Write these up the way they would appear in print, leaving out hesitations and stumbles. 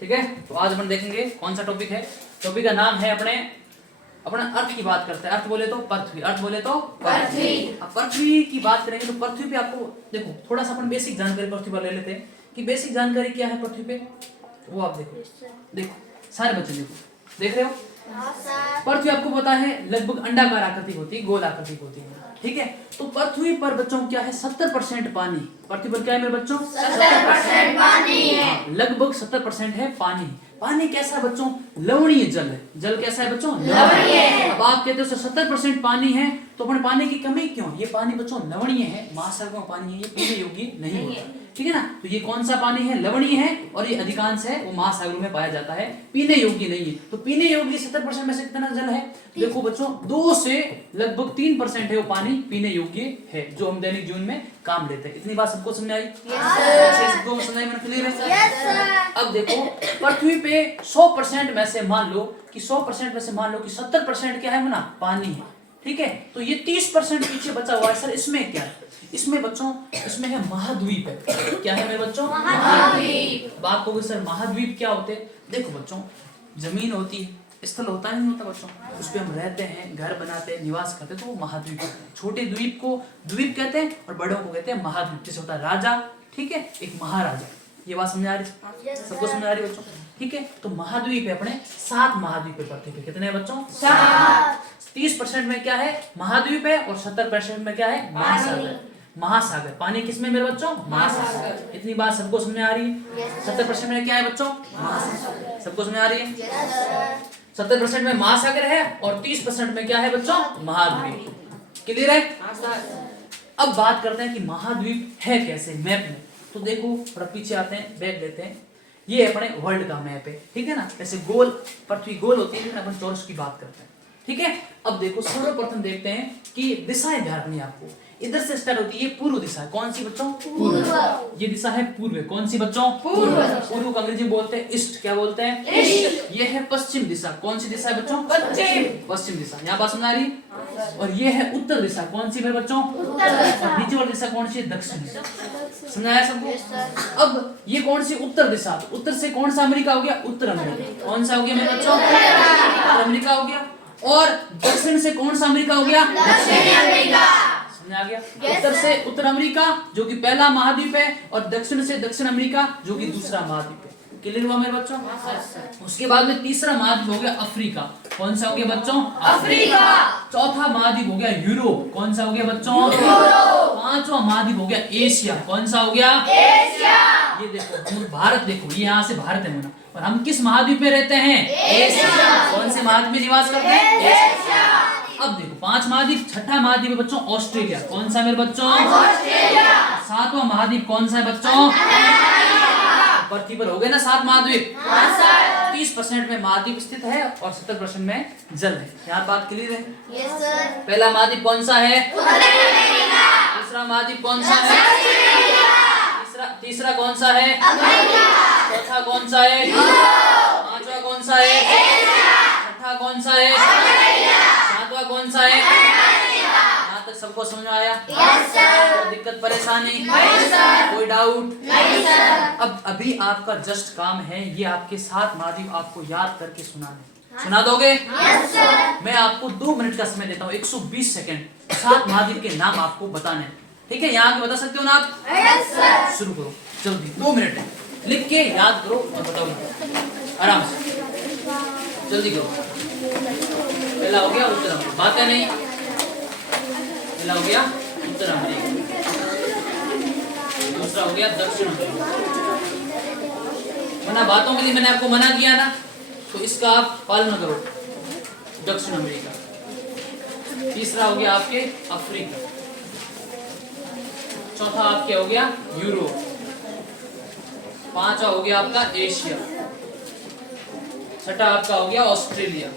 ठीक है, तो आज अपन देखेंगे कौन सा टॉपिक है। टॉपिक का नाम है अपने अर्थ की बात करते हैं। अर्थ बोले तो पृथ्वी, अर्थ बोले तो पृथ्वी। अब पृथ्वी की बात करेंगे तो पृथ्वी पे आपको देखो थोड़ा सा अपन बेसिक जानकारी पृथ्वी पर ले लेते हैं कि बेसिक जानकारी क्या है पृथ्वी पे। वो आप देखो सारे बच्चे देख रहे हो। पृथ्वी आपको पता है लगभग अंडाकार आकृति होती है, गोल आकृति होती है, ठीक है। तो पृथ्वी पर बच्चों क्या है 70% पानी। पृथ्वी पर क्या है मेरे बच्चों 70% पानी है। लगभग 70% है पानी। पानी कैसा है बच्चों लवणीय जल है। जल कैसा है बच्चों लवणीय। अब आप कहते हो 70% पानी है तो अपने पानी की कमी क्यों। ये पानी बच्चों लवणीय है, महासागरों का पानी है, ये पीने योग्य नहीं होता, ठीक है ना। तो ये कौन सा पानी है लवणीय है और ये अधिकांश है वो महासागरों में पाया जाता है, पीने योग्य नहीं है। तो पीने योग्य 70% में से कितना जल है देखो बच्चों 2 से लगभग 3% है वो पानी पीने योग्य है जो हम दैनिक जीवन में काम लेते हैं। इतनी बात सबको समझ आई? सबको समझ आई? क्लियर है? अब देखो पृथ्वी पे 100% में से मान लो कि 100% में से मान लो कि 70% क्या है ना पानी है, ठीक है। तो ये 30% पीछे बचा हुआ है। सर इसमें क्या है? इसमें बच्चों इसमें है महाद्वीप है। क्या है मेरे बच्चों महाद्वीप। बात को सर महाद्वीप क्या होते हैं? देखो बच्चों जमीन होती है, स्थल होता है नहीं होता बच्चों, उस पे हम रहते हैं, घर बनाते हैं, निवास करते हैं, तो वो महाद्वीप होते हैं। छोटे द्वीप को द्वीप कहते हैं और बड़ों को कहते हैं महाद्वीप। जैसे होता है राजा, ठीक है, एक महाराजा। ये बात समझ आ रही सबको? समझ आ रही बच्चों? ठीक है। तो महाद्वीप है अपने 7 महाद्वीप है पृथ्वी पे। कितने हैं बच्चों 7। 30% में क्या है महाद्वीप है और 70% में क्या है महासागर। महासागर पानी किसमें मेरे बच्चों महासागर। इतनी बात सबको समझ में आ रही है? 70% में क्या है बच्चों महासागर। सबको समझ आ रही है? 70% में महासागर है और 30% में क्या है बच्चों महाद्वीप। क्लियर है? अब बात करते हैं कि महाद्वीप है कैसे मैप में। तो देखो थोड़ा पीछे आते हैं, बैक लेते हैं। ये अपने वर्ल्ड का मैप है, ठीक है ना। जैसे गोल पृथ्वी गोल होती है लेकिन अपन चौरस की बात करते हैं, ठीक है। अब देखो सर्वप्रथम देखते हैं कि दिशाएं ध्यान रखनी है आपको। इधर से स्टार्ट होती है पूर्व दिशा। कौन सी बच्चों पूर्व। ये दिशा है पूर्व। कौन सी बच्चों पूर्व। पूर्व को अंग्रेजी में बोलते हैं ईस्ट। क्या बोलते हैं ईस्ट। ये है पश्चिम दिशा। कौन सी दिशा है बच्चों पश्चिम दिशा। यहाँ बात समझ आ रही? और ये है उत्तर दिशा। कौन सी मेरे बच्चों उत्तर। नीचे वाली दिशा कौन सी है दक्षिण। समझाया सबको? अब ये कौन सी उत्तर दिशा। तो उत्तर से कौन सा अमेरिका हो गया उत्तर अमेरिका। कौन सा हो गया मेरे बच्चों उत्तर अमेरिका हो गया। और दक्षिण से कौन सा अमेरिका हो गया दक्षिण अमेरिका। समझ आ गया? उत्तर से उत्तर अमेरिका जो कि पहला महाद्वीप है और दक्षिण से दक्षिण अमेरिका जो कि दूसरा महाद्वीप है। क्लियर हुआ मेरे बच्चों? उसके बाद में तीसरा महाद्वीप हो गया अफ्रीका। कौन सा हो गया बच्चों अफ्रीका। चौथा महाद्वीप हो गया यूरोप। कौन सा हो गया बच्चों पांचवा महाद्वीप हो गया एशिया। कौन सा हो गया एशिया। ये देखो भारत, देखो ये यहाँ से भारत है और हम किस महाद्वीप में रहते हैं एशिया। कौन से महाद्वीप में निवास करते हैं एशिया। अब देखो 5 महाद्वीप। छठा महाद्वीप है बच्चों ऑस्ट्रेलिया। कौन सा मेरे बच्चों ऑस्ट्रेलिया। 7वां महाद्वीप कौन सा है बच्चों पृथ्वी पर हो गए ना 7 महाद्वीप। 30% में महाद्वीप स्थित है और 70% में जल है। यहाँ बात क्लियर है? Yes sir. पहला महाद्वीप कौन सा है दूसरा महाद्वीप कौन सा है तीसरा कौन सा है चौथा कौन सा है पांचवा कौन सा है छठा कौन सा है सातवां कौन सा है। यहाँ तक सबको समझ में आया? Yes sir. कोई दिक्कत परेशानी नहीं सर। कोई डाउट नहीं सर। अब अभी आपका जस्ट काम है ये आपके 7 महाद्वीप आपको याद करके सुनाने। सुना दोगे? Yes sir. मैं आपको 2 मिनट का समय देता हूँ 120 सेकंड 7 महाद्वीप के नाम आपको बताने, ठीक है। यहाँ के बता सकते हो ना आप? Yes sir. शुरू करो जल्दी 2 मिनट लिख के याद करो और बताओ आराम से जल्दी करो। पहला हो गया उत्तर अमेरिका। बात है नहीं? पहला हो गया उत्तर अमेरिका। दूसरा हो गया दक्षिण अमेरिका। वरना बातों के लिए मैंने आपको मना किया ना तो इसका आप पालन करो। दक्षिण अमेरिका। तीसरा हो गया आपके अफ्रीका। चौथा आपके हो गया यूरोप। 5वां हो गया आपका एशिया। छठा आपका हो गया ऑस्ट्रेलिया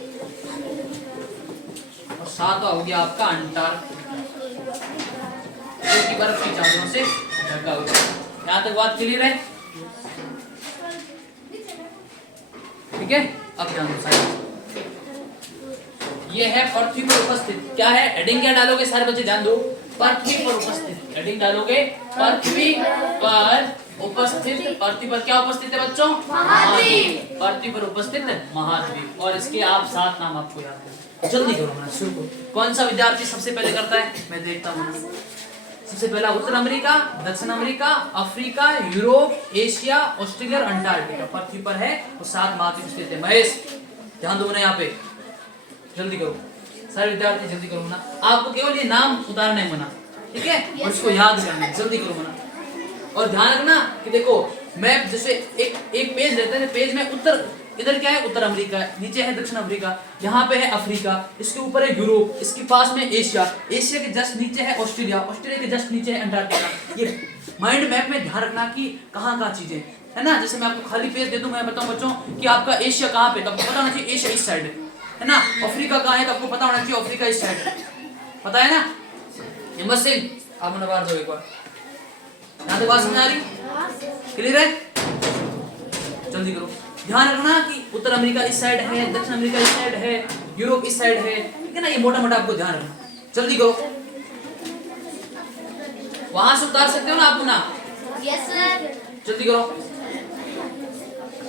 और 7वां हो गया आपका अंटार्कटिका जो कि बर्फ की चादरों से ढका हुआ है। यहाँ तक बात क्लियर है? ठीक है। अब ध्यान दो साइड। ये है पृथ्वी पर उपस्थित क्या है हेडिंग क्या डालोगे सारे बच्चे ध्यान दो। पृथ्वी पर उपस्थित। हेडिंग डालोगे पृथ्वी पर उपस्थित। पृथ्वी पर क्या उपस्थित है बच्चों? महाद्वीप। पृथ्वी पर उपस्थित महाद्वीप। और इसके आप 7 नाम आपको याद करें। जल्दी करो ना, शुरू करो। कौन सा विद्यार्थी सबसे पहले करता है? मैं देखता हूँ। सबसे पहला उत्तर अमेरिका, दक्षिण America, Africa, Europe, Asia, Australia, Antarctica पृथ्वी पर है और 7 महाद्वीप स्थित है। महेश ध्यान दो ना यहाँ पे, जल्दी करो सारे विद्यार्थी, जल्दी करो ना। आपको केवल ये नाम उतारना है मना, ठीक है? और इसको याद करना है, जल्दी करो मना। और ध्यान रखना कि देखो मैप जैसे एक पेज रहता है, पेज में उत्तर, इधर क्या है? उत्तर अमेरिका, नीचे है दक्षिण अफ्रीका, यहाँ पे है अफ्रीका, इसके ऊपर है यूरोप, इसके पास में एशिया, एशिया के जस्ट नीचे है ऑस्ट्रेलिया, ऑस्ट्रेलिया के जस्ट नीचे है अंटार्कटिका। ये माइंड मैप में ध्यान रखना कि कहाँ चीजें है ना। जैसे मैं आपको खाली पेज दे दूं, मैं बताऊं बच्चों कि आपका एशिया कहाँ पे, तो आपको पता होना चाहिए एशिया इस साइड है ना। अफ्रीका कहाँ है तो आपको पता होना चाहिए अफ्रीका इस साइड है, पता है ना। हिम्मत सिंह आप नंबर दो एक बार, यहाँ तक बात समझ आ रही? क्लियर है? जल्दी करो। ध्यान रखना कि उत्तर अमेरिका इस साइड है, दक्षिण अमेरिका इस साइड है, यूरोप इस साइड है, ठीक है ना। ये मोटा मोटा आपको ध्यान रखना। जल्दी करो, वहां से उतार सकते हो ना आप ना? Yes sir. जल्दी करो,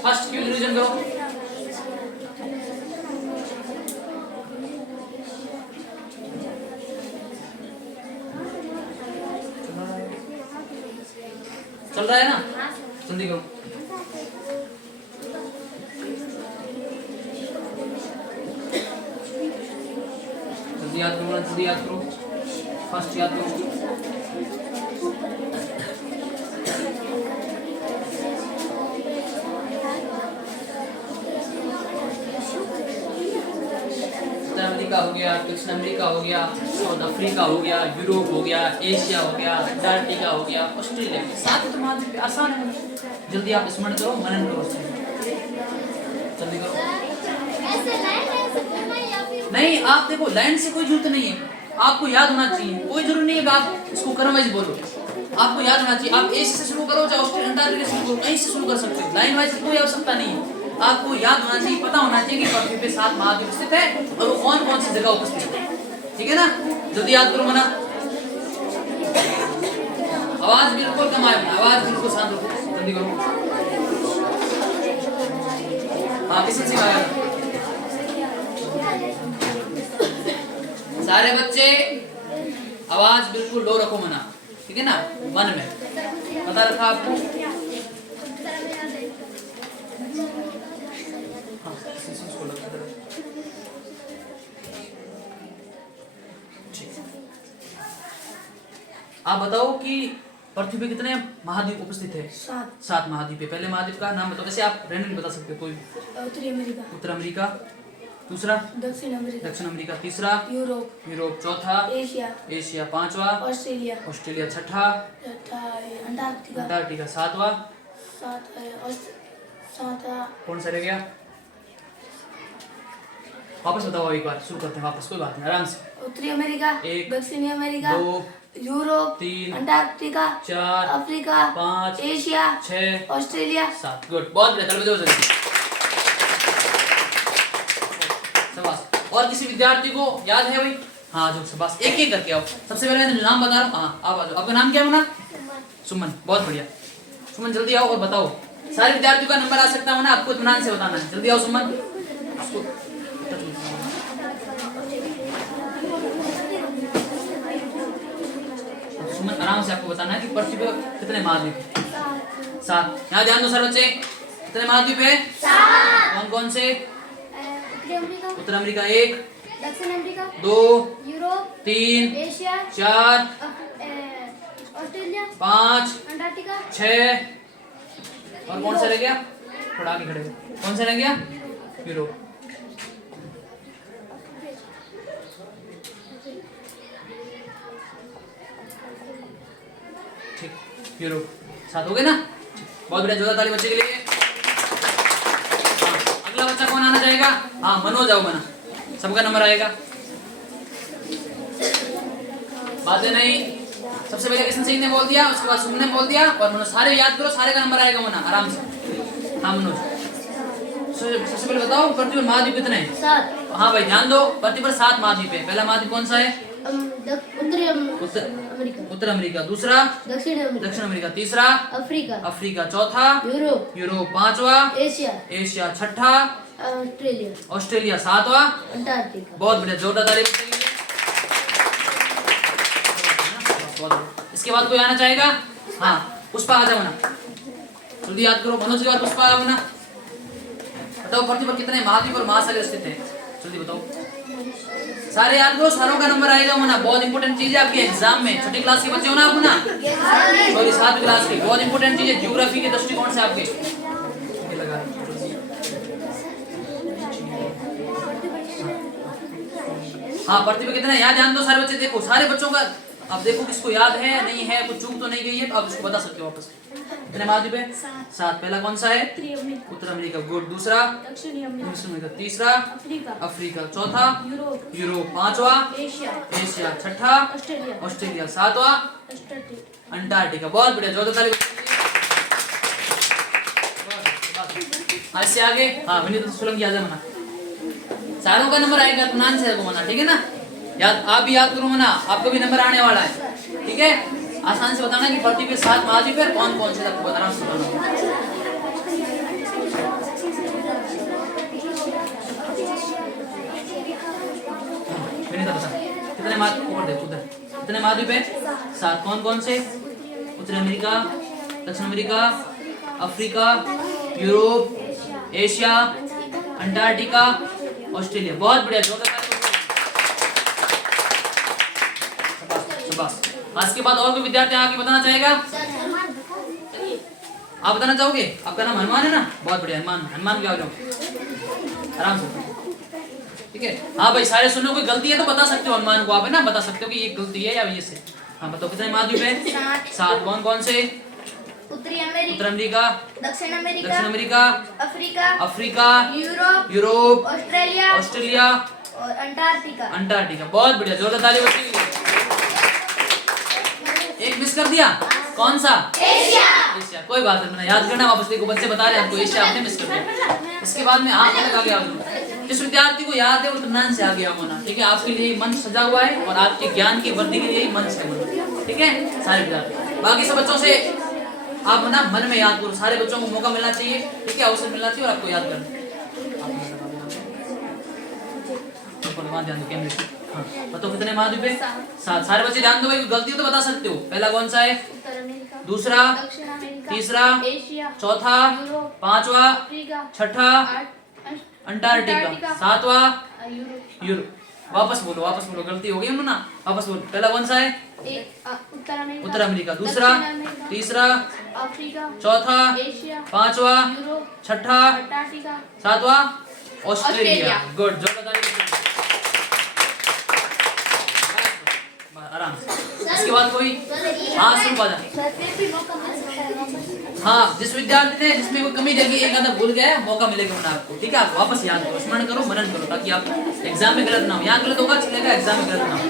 फर्स्ट क्यू रिवीजन करो। चल रहा है ना? जल्दी करो। जल्दी याद करो, जल्दी याद करो, फर्स्ट याद करो। उत्तर अमेरिका हो गया, दक्षिण अमेरिका हो गया, साउथ अफ्रीका हो गया, यूरोप हो गया, एशिया हो गया, अंटार्कटिका हो गया, ऑस्ट्रेलिया। 7 तो महाद्वीप आसान है। जल्दी आप स्मरण करो, मनन करो, जल्दी करो। ऐसे लाइन से करना या फिर नहीं, आप देखो लाइन से कोई जरूरत नहीं है, आपको याद होना चाहिए। कोई जरूरी नहीं है कि आप इसको क्रम वाइज बोलो, आपको याद होना चाहिए। आप एशिया से शुरू करो चाहे ऑस्ट्रेलिया अंटार्कटिका से शुरू करो, कहीं से शुरू कर सकते हो। लाइन वाइज कोई आवश्यकता नहीं है। आपको याद होना चाहिए, पता होना चाहिए कि पृथ्वी पे 7 महाद्वीप स्थित है और वो कौन कौन सी जगह उपस्थित है, ठीक है ना। जल्दी याद करो मना। आवाज बिल्कुल कम आए, आवाज बिल्कुल शांत रखो, जल्दी करो। हाँ, किसी से आया? सारे बच्चे आवाज बिल्कुल लो रखो मना, ठीक है ना। मन में पता रखा आपको? हाँ, आप बताओ कि पृथ्वी पे कितने महाद्वीप उपस्थित है? 7 महाद्वीप है। पहले महाद्वीप का नाम बताओ, कैसे आप रैंडमली बता सकते हो कोई? उत्तरी अमेरिका, उत्तर अमेरिका। दूसरा दक्षिण अमेरिका, दक्षिण अमेरिका। तीसरा यूरोप, यूरोप। चौथा एशिया, एशिया। पांचवा ऑस्ट्रेलिया, ऑस्ट्रेलिया। छठा अंटार्कटिका, अंटार्कटिका। सातवां सातवां कौन सा रह गया? वापस बताओ एक बार, शुरू करते हैं वापस, कोई बात नहीं, आराम से। उत्तरी अमेरिका, एक, दक्षिणी America, 2, Europe, 3, Antarctica, 4, Africa, 5, Asia, 6, Australia. 7। Good, बहुत बढ़िया, ताली बजाओ जल्दी। शाबाश। और किसी विद्यार्थी को याद है भाई? हाँ, जो शाबाश, एक एक करके आओ। सबसे पहले मैं नाम बता रहा हूँ। हाँ, आप आ जाओ। आपका नाम क्या है? सुमन। बहुत बढ़िया सुमन, जल्दी आओ और बताओ। सारे विद्यार्थियों का नंबर आ सकता है ना, आपको इत्मीनान से बताना है। जल्दी आओ सुमन। सुमन, आराम से आपको बताना है कि पृथ्वी पे कितने महाद्वीप हैं? 7। यहाँ ध्यान दो सर बच्चे, कितने महाद्वीप है? 7। कौन कौन से? उत्तरी अमेरिका, उत्तर अमेरिका 1, दक्षिण America 2, Europe 3, Asia 4, Australia 5, Antarctica 6 और कौन सा रह गया? थोड़ा आगे खड़े हो। कौन सा रह गया? यूरोप। ठीक, यूरोप 7 हो गए ना। बहुत बढ़िया, जोरदार ताली बच्चे के लिए। हाँ, अगला बच्चा कौन आना चाहेगा? हाँ, मनोज आओ। मना, सबका नंबर आएगा। बातें नहीं, सबसे पहले कृष्ण सिंह ने बोल दिया, उसके बाद सुमन ने बोल दिया और मनोज। सारे याद करो, सारे का नंबर आएगा मना, आराम से। हाँ मनोज, सबसे पहले बताओ पृथ्वी पर महाद्वीप कितने हैं? 7। हाँ भाई ध्यान दो, पृथ्वी पर 7 महाद्वीप है। पहला महाद्वीप कौन सा है? उत्तरी उत्तर अमेरिका, उत्तर अमेरिका। दूसरा दक्षिण अमेरिका, दक्षिण अमेरिका। तीसरा अफ्रीका, अफ्रीका। चौथा यूरोप, यूरोप। पांचवा एशिया, एशिया। छठा ऑस्ट्रेलिया, ऑस्ट्रेलिया। सातवां अंटार्कटिका। बहुत बढ़िया, जोरदार ताली बजाइए। बहुत बढ़िया। इसके बाद कोई आना चाहेगा? हाँ पुष्पा आ जाओ ना, जल्दी याद करो। मनोज के बाद पुष्पा आओ ना। बताओ पृथ्वी पर कितने महाद्वीप और महासागर स्थित है? जल्दी बताओ। सारे याद करो, सारों का नंबर आएगा ना। बहुत इंपॉर्टेंट चीज है आपके एग्जाम में। छठी क्लास के बच्चे हो ना आप ना? सॉरी 7वीं क्लास के। बहुत इंपॉर्टेंट चीज है ज्योग्राफी के दृष्टिकोण से आपके। ये लगा हाँ पृथ्वी पे कितना याद जान दो सारे बच्चे। देखो सारे बच्चों का अब देखो किसको याद है नहीं है, कुछ चूक तो नहीं गई है, तो आप इसको बता सकते हो वापस। कितने महाद्वीप है? 7। पहला कौन सा है? उत्तर अमेरिका। गुड। दूसरा दक्षिणी अमेरिका, दक्षिण अमेरिका। तीसरा अफ्रीका, अफ्रीका। चौथा यूरोप, यूरोप। पांचवा एशिया, एशिया। छठा ऑस्ट्रेलिया, ऑस्ट्रेलिया। सातवां अंटार्कटिका। अंटार्कटिका। बहुत बढ़िया, जोरदार ताली बजाइए। आज से आगे हाँ विनीत सोलंकी याद है मना। सारों का नंबर आएगा तो नाम से मना, ठीक है ना? याद आप भी याद करो मना, आपका भी नंबर आने वाला है, ठीक है? आसान से बताना कि पृथ्वी पे 7 महाद्वीप है, कौन कौन से, आपको आराम से बताना। विनीता बता कितने महाद्वीप, ऊपर देखो उधर, कितने महाद्वीप है? 7। कौन कौन से? उत्तर अमेरिका, दक्षिण America, Africa, Europe, Asia, Antarctica, Australia. बहुत बढ़िया, जोरदार। आज के बाद और कोई विद्यार्थी आगे बताना चाहेगा? आप बताना चाहोगे? आपका नाम हनुमान है ना? बहुत बढ़िया, हनुमान। हनुमान क्या हो जाओ आराम से, ठीक है? हाँ भाई सारे सुनो, कोई गलती है तो बता सकते हो हनुमान को आप, है ना? बता सकते हो कि ये गलती है या ये से। हाँ बताओ कितने महाद्वीप है? 7। कौन कौन से? उत्तरी उत्तर अमेरिका, अमेरिका, दक्षिण अमेरिका, दक्षिण America, Africa, Africa, Europe, Europe, Australia, Australia और अंटार्कटिका। अंटार्कटिका। बहुत बढ़िया, जोरदार ताली बजाइए। एक मिस कर दिया, कौन सा? एशिया। एशिया, कोई बात नहीं, याद करना वापस। देखो बच्चे बता रहे हैं आपको, एशिया आपने मिस कर दिया। इसके बाद में आप अलग आगे आओ। जिस विद्यार्थी को याद है वो तुरंत से आगे आओ ना, ठीक है? आपके लिए मंच सजा हुआ है और आपके ज्ञान की वृद्धि के लिए ही मंच है, ठीक है? सारे विद्यार्थी, बाकी सब बच्चों से आप ना मन में याद करो। सारे बच्चों को मौका मिलना चाहिए, ठीक है? अवसर मिलना चाहिए और आपको याद करना। ध्यान दो कैमरे से। हाँ बताओ कितने महाद्वीप है? 7। सारे बच्चे ध्यान दो भाई, गलती हो तो बता सकते हो। पहला कौन सा है? उत्तर अमेरिका, दूसरा दक्षिण अमेरिका, तीसरा एशिया, चौथा यूरोप, पांचवा अफ्रीका, छठा अंटार्कटिका, सातवां यूरोप। यूरोप। वापस बोलो, गलती हो गई ना, वापस बोलो। पहला कौन सा है? उत्तर अमेरिका, दूसरा दक्षिण अमेरिका, तीसरा अफ्रीका, चौथा एशिया, पांचवा यूरोप, छठा अंटार्कटिका, सातवां ऑस्ट्रेलिया। ऑस्ट्रेलिया। गुड, जोरदार आराम से। इसके बाद कोई? हाँ शुरू जा। हाँ जिस विद्यार्थी ने जिसमें कोई कमी रह गई, एक आधा भूल गया, मौका मिलेगा उन्हें आपको, ठीक है? आप वापस याद करो, स्मरण करो, मनन करो, ताकि आप एग्जाम में गलत ना हो। यहाँ गलत होगा चलेगा, एग्जाम में गलत ना हो।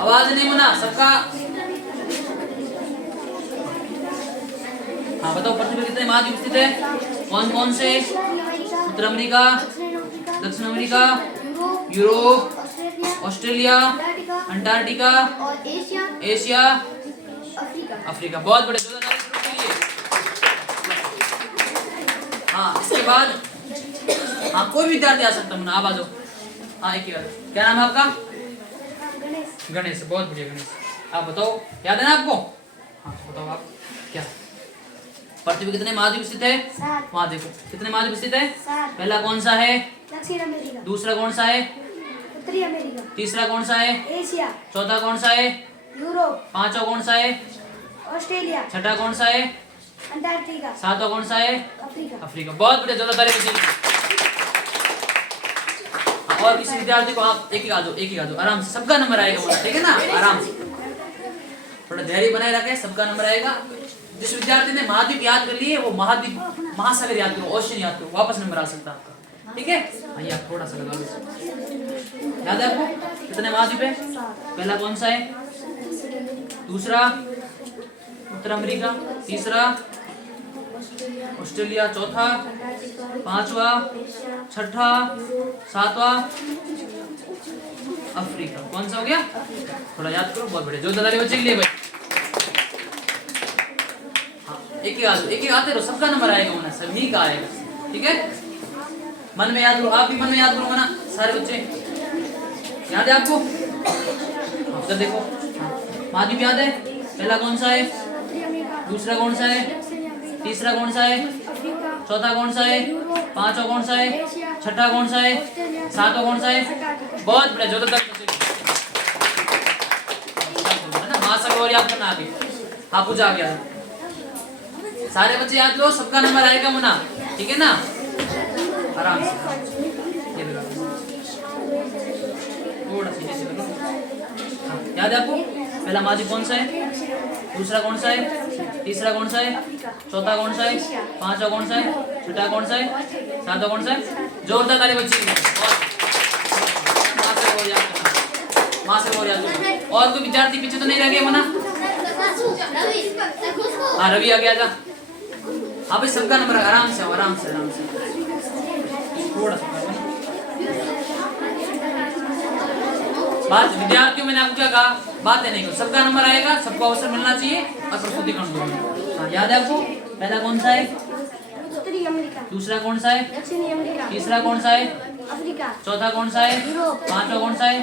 आवाज नहीं मुना सबका। हाँ बताओ पृथ्वी पर कितने महाद्वीप स्थित है? कौन कौन से? उत्तर अमेरिका, दक्षिण अमेरिका, यूरोप, ऑस्ट्रेलिया, अंटार्कटिका, और एशिया, अफ्रीका। बहुत बड़े, जोरदार ताली के लिए। हाँ इसके बाद हाँ कोई विद्यार्थी आ सकता है, आप आ जाओ। हाँ एक ही बात, क्या नाम है आपका? गणेश। बहुत बढ़िया गणेश, आप बताओ, याद है ना आपको? हाँ बताओ आप क्या? पृथ्वी पे कितने महाद्वीप स्थित है? 7। वहाँ देखो कितने महाद्वीप स्थित है? 7। पहला कौन सा है? दक्षिण अमेरिका, दूसरा कौन सा है? उत्तरी अमेरिका, तीसरा कौन सा है? एशिया, चौथा कौन सा है? यूरोप, पांचवा कौन सा है? ऑस्ट्रेलिया, छठा कौन सा है? अंटार्कटिका, सातवां कौन सा है? अफ्रीका। अफ्रीका। बहुत बढ़िया, जोरदार ताली बजाइए। और किसी विद्यार्थी को आप एक ही आ जाओ, आराम से, सबका नंबर आएगा बोला, ठीक है ना? आराम से थोड़ा धैर्य बनाए रखें, सबका नंबर आएगा। जिस विद्यार्थी ने महाद्वीप याद कर लिए वो महाद्वीप महासागर याद करो, ओशन याद करो, वापस नंबर आ सकता है आपका, ठीक है? आइए आप थोड़ा सा लगा लो। याद है आपको कितने महाद्वीप है? पहला कौन सा है? दूसरा उत्तर अमेरिका, तीसरा ऑस्ट्रेलिया, चौथा, पांचवा छठा, सातवां अफ्रीका। कौन सा हो गया? थोड़ा याद करो, बहुत बढ़िया। जोरदार ताली बच्चे के लिए भाई। हाँ, एक एक आते रहो, सबका नंबर आएगा होना, सभी का आएगा, ठीक है। मन में याद करो, आप भी मन में याद करो ना सारे बच्चे। याद है आपको? उधर देखो, माधवी याद है? पहला कौन सा है? दूसरा कौन सा है? तीसरा कौन सा है? चौथा कौन सा है? पांचवा कौन सा है? छठा कौन सा है? सातवां कौन सा है? बहुत बढ़िया, जो तक ना महासागर और याद करना आगे। हाँ, पूछा आ गया। सारे बच्चे याद लो, सबका नंबर आएगा मुना, ठीक है ना? आराम से थोड़ा सा याद है आपको? पहला माजी कौन सा है? दूसरा कौन सा है? तीसरा कौन सा है? चौथा कौन सा है? पांचवा कौन सा है? छठा कौन सा है? सातवां कौन सा है? जोरदार ताली बच्चे। माँ से बोल याद। और कोई विद्यार्थी पीछे तो नहीं रह गए मना? हाँ, रवि आ गया था। हाँ भाई, सबका नंबर आराम से, आराम से, आराम से। थोड़ा सा बात विद्यार्थियों, मैंने आपको क्या कहा? बातें नहीं करो, सबका नंबर आएगा, सबको अवसर मिलना चाहिए और प्रस्तुतिकरण दो। हाँ, याद है आपको? पहला कौन सा है? उत्तरी अमेरिका। दूसरा कौन सा है? दक्षिणी अमेरिका। तीसरा कौन सा है? अफ्रीका। चौथा कौन सा है? यूरोप। पांचवा कौन सा है?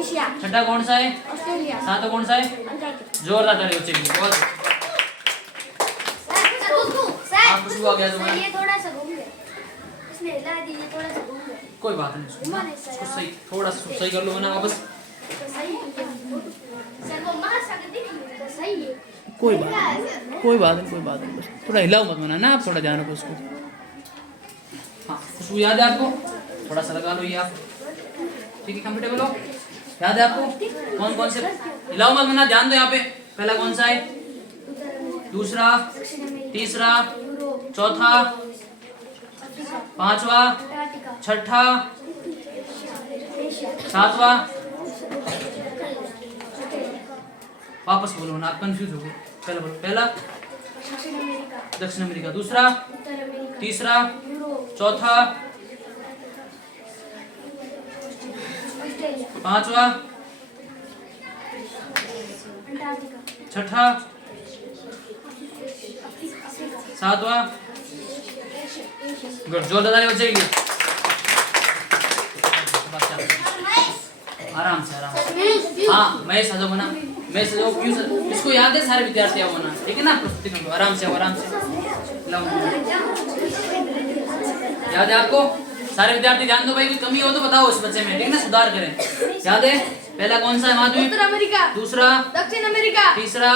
एशिया। छठा कौन सा है? ऑस्ट्रेलिया। सातवां कौन सा है? अंटार्कटिका। जोरदार ताली बच्चे के लिए। बहुत आप खुशबू आ गया तुम्हारा? ये थोड़ा सा घूम गया, इसने हिला दी, ये थोड़ा सा घूम गया। कोई बात नहीं, इसको सही, थोड़ा सा सही कर लो ना वापस। तो सही है सर, वो महासागर दिख रही है, तो सही है। कोई बात नहीं, कोई बात नहीं, कोई बात नहीं, बस थोड़ा हिलाओ मत मना ना, आप थोड़ा ध्यान रखो उसको। हाँ, खुशबू याद है आपको? थोड़ा सा लगा लो ये आप, ठीक है, कंफर्टेबल हो? याद है आपको? कौन कौन से? हिलाओ मत मना, ध्यान दो यहाँ पे। पहला कौन सा है? दूसरा, तीसरा, चौथा, पांचवा, छठा, सातवां। वापस बोलो ना, आप कंफ्यूज हो गए। पहला बोलो। पहला दक्षिण अमेरिका, दूसरा, तीसरा, चौथा, पांचवा, छठा, सातवां। गुड, जोरदार ताली बच्चे के लिए। आराम से, आराम से। हाँ, मैं सजो बना, मैं सजो क्यों सजो? इसको याद है सारे विद्यार्थी आओ बना, ठीक है ना? प्रस्तुति करो, आराम से, आराम से। याद है आपको? सारे विद्यार्थी ध्यान दो भाई, कोई कमी हो तो बताओ इस बच्चे में, ठीक है ना? सुधार करें। याद है? पहला कौन सा है माधवी? उत्तर अमेरिका। दूसरा, दक्षिण अमेरिका। तीसरा,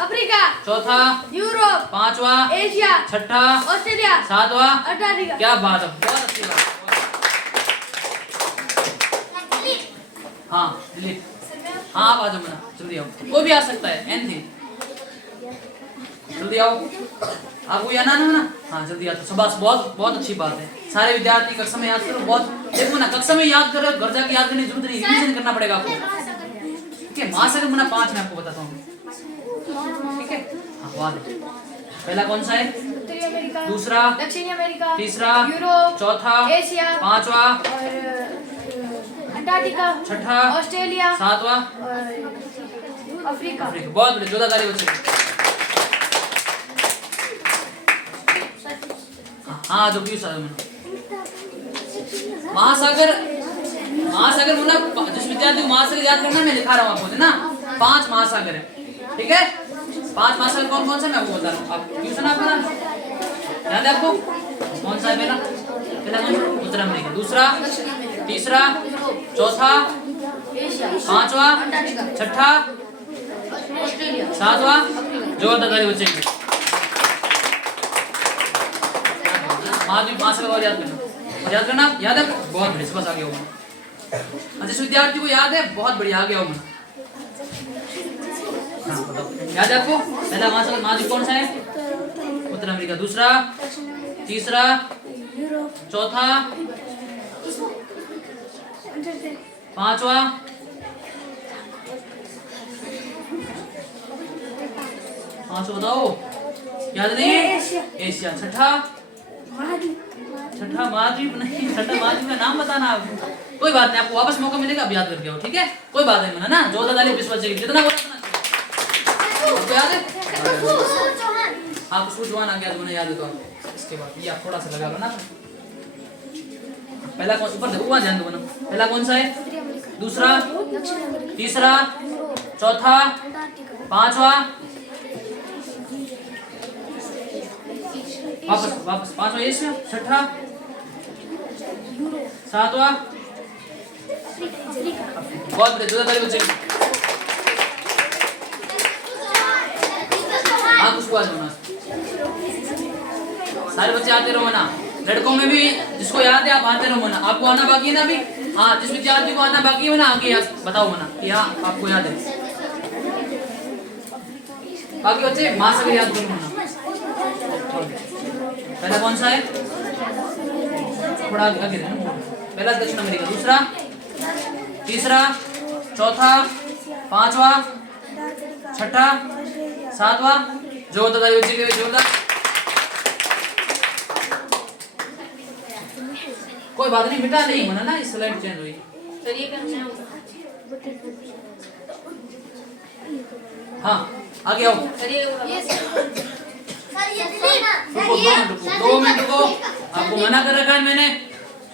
अफ्रीका। चौथा, यूरोप। पांचवा, एशिया। छठा, ऑस्ट्रेलिया। सातवां, अंटार्कटिका। क्या बात है, बहुत अच्छी बात। हाँ, दिलीप, हाँ आप आ जाओ मना, जल्दी आओ, कोई भी आ सकता है, एन थी, जल्दी आओ। आपको याद आना ना? हाँ, जल्दी आओ। सुभाष, बहुत बहुत अच्छी बात है। सारे विद्यार्थी कक्षा में याद करो, बहुत देखो ना, कक्षा में याद करो, घर जाके याद करने की जरूरत नहीं, रिवीजन करना पड़ेगा आपको, ठीक है? महासागर मना 5 में आपको बताता हूँ, ठीक है? हाँ, वाह। पहला कौन सा है? उत्तरी अमेरिका। दूसरा, दक्षिणी अमेरिका। तीसरा, यूरोप। चौथा, एशिया। पांचवा, अंटार्कटिका। छठा, ऑस्ट्रेलिया। सातवां, अफ्रीका। अफ्रीका। बहुत बढ़िया, जोरदार ताली बच्चे। हाँ, जो पीयूष सागर महासागर, महासागर मुन्ना, जिस विद्यार्थी को महासागर याद करना, मैं लिखा रहा हूँ आपको, है ना? 5 महासागर है, ठीक है? 5 महासागर कौन कौन सा मैं आपको बता रहा हूँ। आप ट्यूशन आपका नाम याद है आपको? कौन सा है? पहला पहला कौन सा? उत्तर अमेरिका। दूसरा, तीसरा, चौथा, पांचवा, छठा, सातवां। जोरदार ताली बच्चे की। महाद्वीप महासागर और याद करना, याद करना, याद है? बहुत बढ़िया, बस आगे होगा। जिस विद्यार्थी को याद है, बहुत बढ़िया, आगे होगा। हाँ, बताओ, याद है आपको? पहला महासागर महाद्वीप कौन सा है? उत्तर अमेरिका। दूसरा, तीसरा, चौथा, पांचवा, बताओ, याद नहीं है? एशिया। छठा, छठा महाद्वीप नहीं, छठा महाद्वीप का नाम बताना आप। कोई बात नहीं, आपको वापस मौका मिलेगा, आप याद करके आओ, ठीक है? कोई बात नहीं मना ना, 14 20 बच्चे जितना बोला था आपको याद है? हाँ कुछ जवान आ गया तो मैंने याद है तो इसके बाद ये आप थोड़ा सा लगा लो ना। पहला कौन, ऊपर देखो वहाँ ध्यान दो ना, पहला कौन सा है, दूसरा, तीसरा, चौथा, पांचवा, वापस वापस पांचवा एशिया, छठा, सातवां, बहुत बढ़िया, 14 बच्चे। हाँ कुछ बात होना, सारे बच्चे आते रहो ना, लड़कों में भी जिसको याद है आप आते रहो ना, आपको आना बाकी है ना अभी? हाँ जिस विद्यार्थी को आना बाकी है ना आगे बताओ ना कि हाँ आपको याद है। बाकी बच्चे महासागर याद करो ना। पहला कौन सा है, थोड़ा आगे देना, पहला दक्षिण अमेरिका, दूसरा, तीसरा, चौथा, पांचवा, छठा, सातवां, जोरदार बच्चे के जोरदार। कोई बात नहीं, मिटा नहीं होना ना, इस स्लाइड चेंज हुई। हाँ आगे आओ, रुको 2 मिनट रुको, आपको मना कर रखा है मैंने,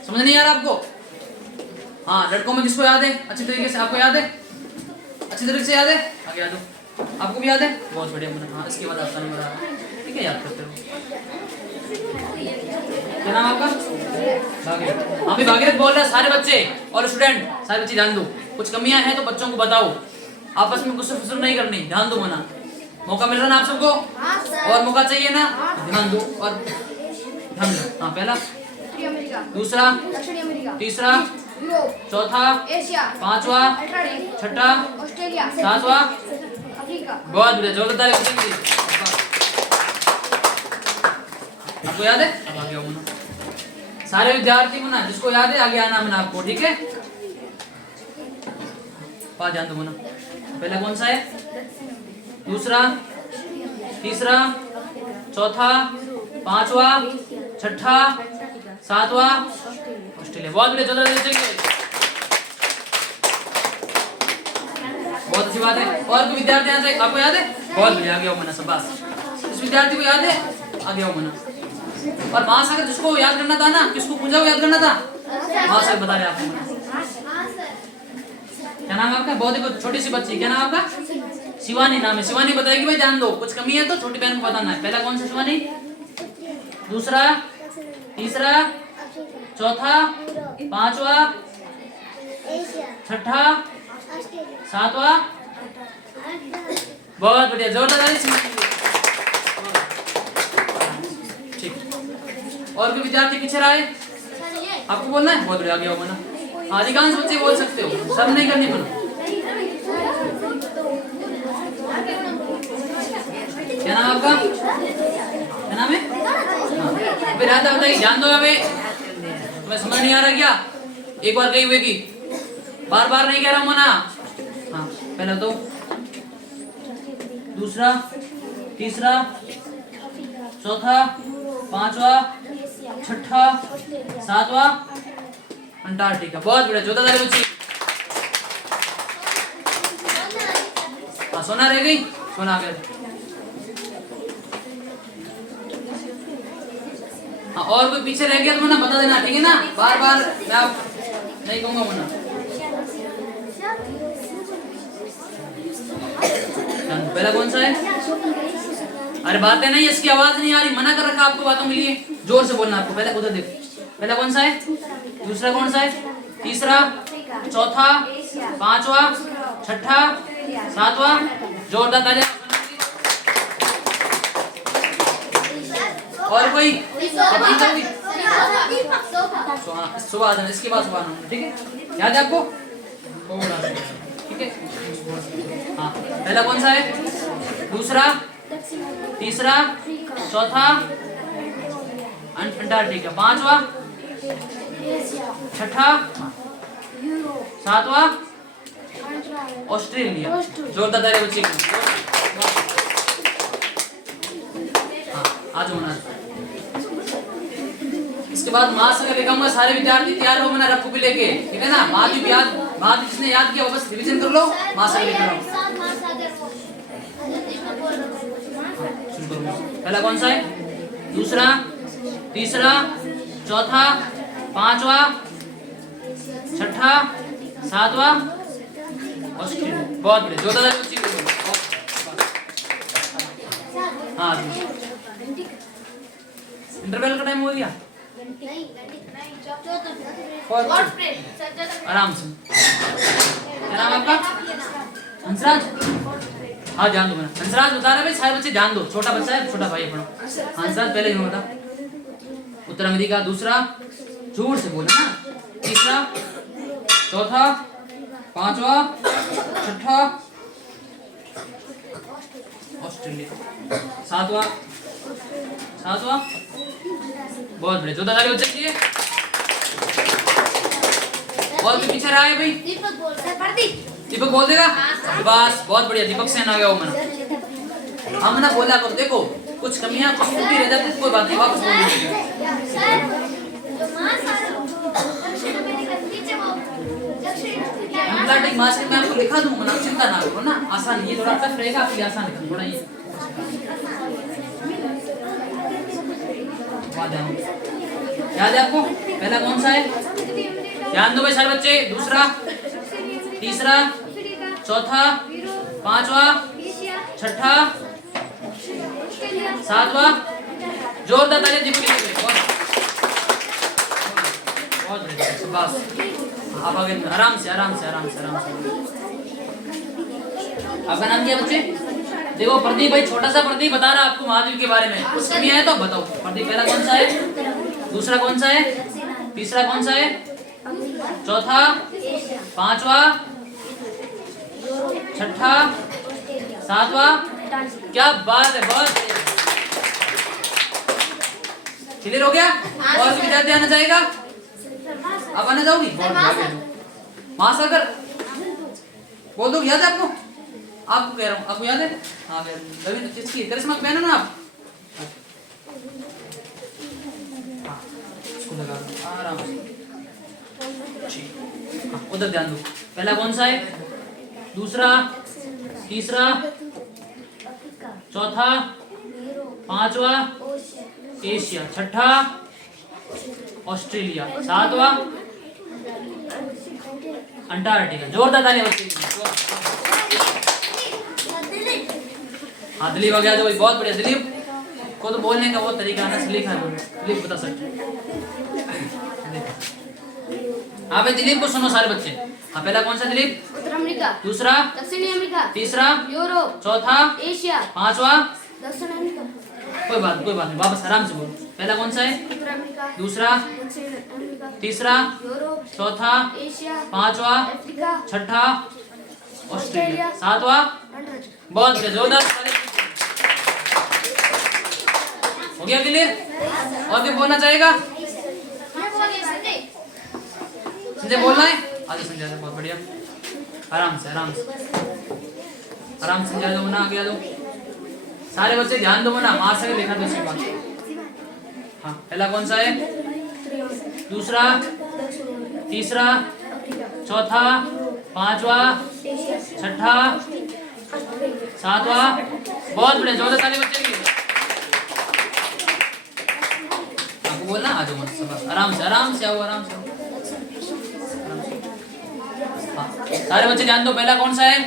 समझ नहीं आ रहा आपको? हाँ लड़कों में जिसको याद है अच्छी तरीके से, आपको याद है अच्छी तरीके से याद है, आगे आ जाओ, आपको भी याद है, बहुत बढ़िया मना। हाँ इसके बाद आपका नंबर आ रहा है, ठीक है, याद करते रहो। क्या नाम आपका? भागीरथ। हाँ भी भागीरथ बोल रहे हैं सारे बच्चे और स्टूडेंट, सारे बच्चे ध्यान दो, कुछ कमियां हैं तो बच्चों को बताओ, आपस में गुस्सा फुसर नहीं करनी, ध्यान दो मना। मौका मिल रहा ना आप सबको? और मौका चाहिए ना, ध्यान दो और ध्यान दो। हाँ पहला, दूसरा, तीसरा, चौथा, पांचवा, छठा, सातवां, बहुत बढ़िया, जोरदार आपको याद है? अब आगे आओ मना, सारे विद्यार्थी मना जिसको याद है आगे आना मना आपको, ठीक है? पाँच ध्यान दो मना, पहला कौन सा है, दूसरा, तीसरा, चौथा, पांचवा, छठा, सातवां, ऑस्ट्रेलिया, बहुत बढ़िया, जोरदार बहुत अच्छी बात है। और कोई विद्यार्थी यहाँ से आपको याद है? बहुत बढ़िया, आगे आओ मना, शाबाश, इस विद्यार्थी को याद है, आगे आओ मना। और महासागर जिसको याद करना था ना, किसको पूजा को याद करना था, महासागर बता रहे आपको। क्या नाम है आपका? बहुत ही छोटी सी बच्ची, क्या नाम आपका? शिवानी नाम है, शिवानी बताएगी भाई, ध्यान दो, कुछ कमी है तो छोटी बहन को बताना है। पहला कौन सा शिवानी, दूसरा, तीसरा, चौथा, पांचवा, छठा, सातवां, बहुत बढ़िया, जोरदार। ठीक, और कोई विद्यार्थी पीछे रहा है, आपको बोलना है? बहुत बढ़िया, आगे आओ मना, अधिकांश बच्चे बोल सकते हो, सब नहीं करनी पड़े। क्या नाम आपका? क्या नाम है? अभी रात बताइए, ध्यान दो, अभी तुम्हें समझ नहीं आ रहा क्या? एक बार कही हुए की बार बार नहीं कह रहा मना। हाँ पहला तो, दूसरा, तीसरा, चौथा, पांचवा, छठा, सातवां, अंटार्कटिका, बहुत बढ़िया, 14 बच्ची। हाँ सोना रह गई, सोना आ गया। हाँ और कोई पीछे रह गया तो मना बता देना, ठीक है ना? बार बार मैं आप नहीं कहूंगा मना। पहला कौन सा है? अरे बातें नहीं, इसकी आवाज नहीं आ रही, मना कर रखा आपको बातों के लिए, जोर से बोलना आपको। पहले उधर देखो, पहला कौन सा है, दूसरा कौन सा है, तीसरा, चौथा, पांचवा, छठा, सातवां, जोरदार तालियां। और कोई? सुबह आ जाना, इसके बाद सुबह आना, ठीक है? याद है आपको? ठीक है। हाँ पहला कौन सा है, दूसरा, तीसरा, चौथा, अंटार्कटिका, पांचवा, छठा, सातवां, ऑस्ट्रेलिया, जोरदार तालियां बच्चे की। हाँ आ जाओ ना, इसके बाद महासागर लिखूंगा, सारे विद्यार्थी तैयार हो मना रफ कॉपी लेके, ठीक है ना। महाद्वीप याद, महाद्वीप जिसने याद किया वो बस रिवीजन कर लो। महासागर लिख लो। सात महासागर को दीपक बोल रहा हूँ। शुरू करो। पहला कौन सा है? दूसरा, तीसरा, चौथा, पांचवा, छठा, सातवां, ऑस्ट्रेलिया। बहुत बढ़िया, जो दादा बच्ची को हाँ इंटरवल का टाइम हो गया, नहीं और आराम से। क्या नाम है आपका? हंसराज। हाँ ध्यान दो, मैंने हंसराज बता रहे भाई, सारे बच्चे ध्यान दो, छोटा बच्चा है, छोटा भाई अपना हंसराज। पहले ही बता, उत्तर अमेरिका। दूसरा, जोर से बोलना ना। तीसरा, चौथा, पांचवा, छठा, ऑस्ट्रेलिया। सातवां, बहुत बढ़िया, जो दादा के बच्चे चाहिए। और भी पीछे रहा है भाई? दीपक बोल रहा है। प्रदीप। दीपक बोल देगा बस, बहुत बढ़िया। दीपक सेन आ गया हो मना। हम ना बोला करो, देखो कुछ कमियां कुछ त्रुटि रह जाती है, कोई बात नहीं, वापस बोल दीजिए। सर जो महासागर दक्षिण अमेरिका नीचे वो दक्षिण एटलांटिक महासागर मैं आपको लिखा दूंगा ना, चिंता ना करो ना। आसान, ये थोड़ा टफ रहेगा आपके लिए, आसान लिखना थोड़ा ये। याद है आपको? पहला कौन सा है? ध्यान दो भाई सारे बच्चे। दूसरा, तीसरा, चौथा, पांचवा, छठा, सातवां। जोरदार तालियां दीपक के लिए। बहुत बढ़िया, शाबाश। आप आगे आराम से आराम से आराम से आराम से। आपका नाम क्या है बच्चे? देखो प्रदीप भाई, छोटा सा प्रदीप बता रहा है आपको महाद्वीप के बारे में, कुछ कमी है तो बताओ। प्रदीप पहला कौन सा है? दूसरा कौन सा है? तीसरा कौन सा है? चौथा, पांचवा, छठा, सातवां। क्या बात है, बहुत क्लियर हो गया। और भी विद्यार्थी आना चाहेगा? आप आना चाहोगी? महासागर बोल दो, याद है आपको? आपको कह रहा हूँ, आपको याद है? हाँ रवि तो किसकी करिश्मा की बहन है ना आप? हाँ, इसको लगा दो आराम से। ठीक, हाँ, उधर ध्यान दो। पहला कौन सा है? दूसरा, तीसरा, चौथा, पांचवा, एशिया। छठा, ऑस्ट्रेलिया। सातवां, अंटार्कटिका। जोरदार तालियां बच्चे के लिए। हाँ दिलीप आ गया तो भाई, बहुत बढ़िया। दिलीप को तो बोलने का बहुत तरीका है ना, लिखा है। दिलीप बता सकते। हाँ भाई दिलीप को सुनो सारे बच्चे। हाँ पहला कौन सा दिलीप? उत्तर अमेरिका। दूसरा, दक्षिणी अमेरिका। तीसरा, यूरोप। चौथा, एशिया। पांचवा, दक्षिण अमेरिका। कोई बात नहीं, वापस आराम से बोलो। पहला कौन सा है? उत्तर अमेरिका। दूसरा, दक्षिण अमेरिका। तीसरा, यूरोप। चौथा, एशिया। पांचवा, अफ्रीका। छठा, ऑस्ट्रेलिया। सातवां, अंटार्कटिका। बहुत बढ़िया, जोरदार। हो गया क्लियर? और भी बोलना चाहेगा? संजय बोलना है? आगे संजय दो, बहुत बढ़िया। आराम से आराम से आराम से संजय दो ना, आगे आ दो। सारे बच्चे ध्यान दो ना, महासागर लिखा दो इसके बाद। हाँ पहला कौन सा है? दूसरा, तीसरा, चौथा, पांचवा, छठा, सातवां। बहुत बढ़िया, जोरदार ताली बच्चे की। आपको बोलना आ जाओ, बस आराम से आओ, आराम से आओ। हाँ, सारे बच्चे ध्यान दो। पहला कौन सा है?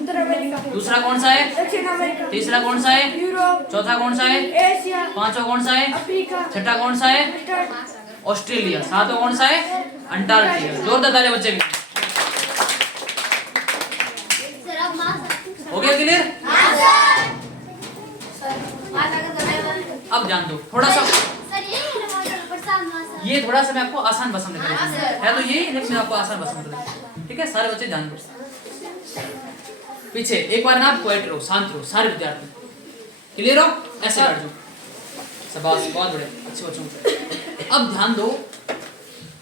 उत्तर अमेरिका। दूसरा कौन सा है? दक्षिण अमेरिका। तीसरा कौन सा है? यूरोप। चौथा कौन सा है? एशिया। पांचवा कौन सा है? अफ्रीका। छठा कौन सा है? ऑस्ट्रेलिया। सातवां कौन सा है? अंटार्कटिका। जोरदार ताली बच्चे की। सर अब महासागर। हो गया क्लियर? महासागर। अब जान दो थोड़ा सा, सर ये प्रशांत महासागर। ये थोड़ा सा मैं आपको आसान भाषा में करूंगा, है तो यही, लेकिन मैं आपको आसान भाषा में करूंगा। ठीक है सारे बच्चे ध्यान दो। पीछे एक बार ना आप क्वाइट रहो, शांत रहो सारे विद्यार्थी। क्लियर हो? ऐसे बैठ जाओ। शाबाश, बहुत बड़े अच्छे बच्चों। अब ध्यान दो,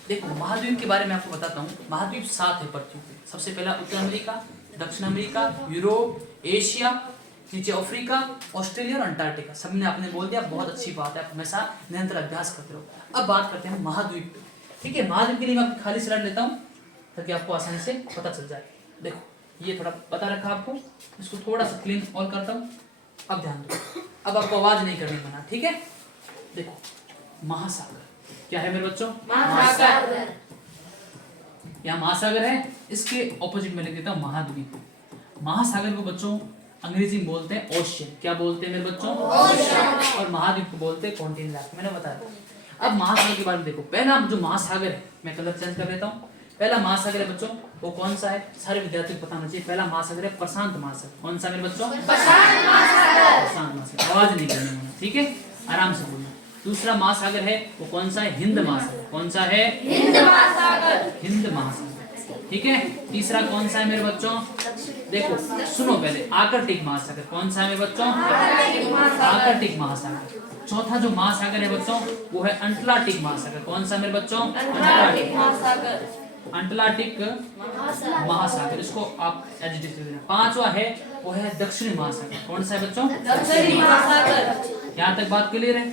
देखो महाद्वीप के बारे में आपको बताता हूँ। महाद्वीप 7 है पृथ्वी पे। सबसे पहला उत्तर अमेरिका, दक्षिण अमेरिका, यूरोप, एशिया, नीचे अफ्रीका, ऑस्ट्रेलिया और अंटार्कटिका। सबने आपने बोल दिया, बहुत अच्छी बात है, आप हमेशा निरंतर अभ्यास करते रहो। अब बात करते हैं महाद्वीप पे। ठीक है, महाद्वीप के लिए मैं आपकी खाली स्लाइड लेता हूँ ताकि आपको आसानी से पता चल जाए। देखो ये थोड़ा पता रखा आपको, इसको थोड़ा सा क्लीन ऑल करता हूँ। अब ध्यान दो, अब आपको आवाज नहीं करनी मना, ठीक है। देखो महासागर क्या है मेरे बच्चों? महासागर। यहाँ महासागर है, इसके ऑपोजिट में लिख देता हूँ महाद्वीप। महासागर को बच्चों अंग्रेजी में बोलते हैं ओशियन। क्या बोलते हैं मेरे बच्चों? ओशियन। और महाद्वीप को बोलते हैं कॉन्टिनेंट, मैंने बताया। अब महासागर के बारे में देखो, पहला जो महासागर है, मैं कलर चेंज कर लेता हूँ। पहला महासागर है बच्चों, वो कौन सा है? सारे विद्यार्थियों को पता होना चाहिए। पहला महासागर है प्रशांत महासागर। कौन सा मेरे बच्चों? प्रशांत महासागर। आवाज नहीं करनी होना, ठीक है, आराम से बोलना। दूसरा महासागर है वो कौन सा है? हिंद महासागर। कौन सा है? हिंद महासागर। हिंद महासागर, ठीक है। तीसरा कौन सा है मेरे बच्चों? देखो सुनो पहले, आर्कटिक महासागर। कौन सा है मेरे बच्चों? आर्कटिक महासागर। चौथा जो महासागर है बच्चों वो है अंटार्कटिक महासागर। कौन सा मेरे बच्चों? अंटार्कटिक महासागर। अंटार्कटिक महासागर, इसको आप एडजेक्टिव से देना। पांचवा है वो है दक्षिणी महासागर। कौन सा है बच्चों? दक्षिणी महासागर। यहाँ तक बात क्लियर है?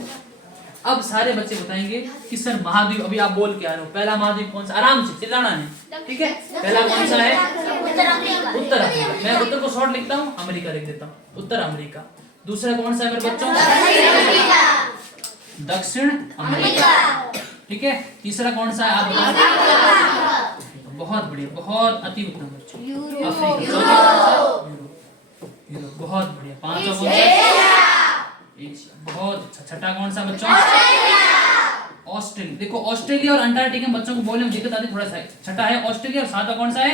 अब सारे बच्चे बताएंगे कि सर महाद्वीप अभी आप बोल के आ रहे हो, पहला महाद्वीप कौन सा? आराम से, चिल्लाना नहीं, ठीक है। पहला कौन सा है? उत्तर अमेरिका। उत्तर अमेरिका। मैं उत्तर को शॉर्ट लिखता हूँ, अमेरिका लिख देता हूँ, उत्तर अमेरिका। दूसरा कौन सा है मेरे बच्चों? दक्षिण अमेरिका, ठीक है। तीसरा कौन सा है आप बताओ? बहुत बढ़िया, बहुत अति उत्तम बच्चों। अफ्रीका। चौथा कौन सा? यूरोप। बहुत बढ़िया। पांचवा कौन सा? एशिया। बहुत अच्छा। छठा कौन सा बच्चों? ऑस्ट्रेलिया। देखो ऑस्ट्रेलिया और अंटार्कटिका बच्चों को बोलने में दिक्कत आती है थोड़ा सा। छठा है ऑस्ट्रेलिया और सातवां कौन सा है?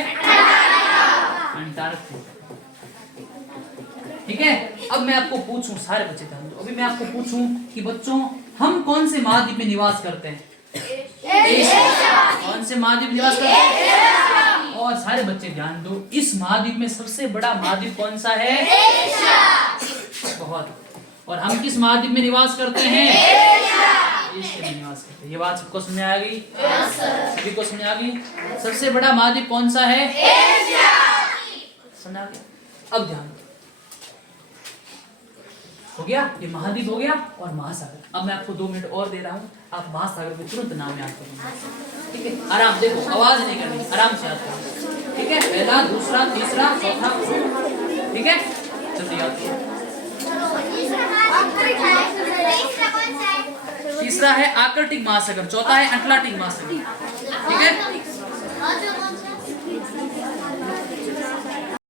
अंटार्कटिका, ठीक है। अब मैं आपको पूछूं, सारे बच्चे ध्यान दो, अभी मैं आपको पूछूं कि बच्चों हम कौन से महाद्वीप में निवास करते हैं? एशिया। कौन से महाद्वीप में निवास करते हैं? और सारे बच्चे ध्यान दो, इस महाद्वीप में सबसे बड़ा महाद्वीप कौन सा है? एशिया। बहुत। और हम किस महाद्वीप में निवास करते हैं? एशिया में निवास करते हैं। ये बात सबको समझ में आ गई? सभी को समझ आ गई? सबसे बड़ा महाद्वीप कौन सा है? एशिया। समझ आ गया? अब ध्यान दो, हो गया ये महाद्वीप हो गया और महासागर। अब मैं आपको 2 मिनट और दे रहा हूँ, आप महासागर को तुरंत नाम याद करेंगे, ठीक है। आराम, देखो आवाज नहीं करनी, आराम से याद करेंगे, ठीक है। पहला, दूसरा, तीसरा, चौथा, ठीक है, जल्दी याद करो। तीसरा है आर्कटिक महासागर, चौथा है अटलांटिक महासागर, ठीक है।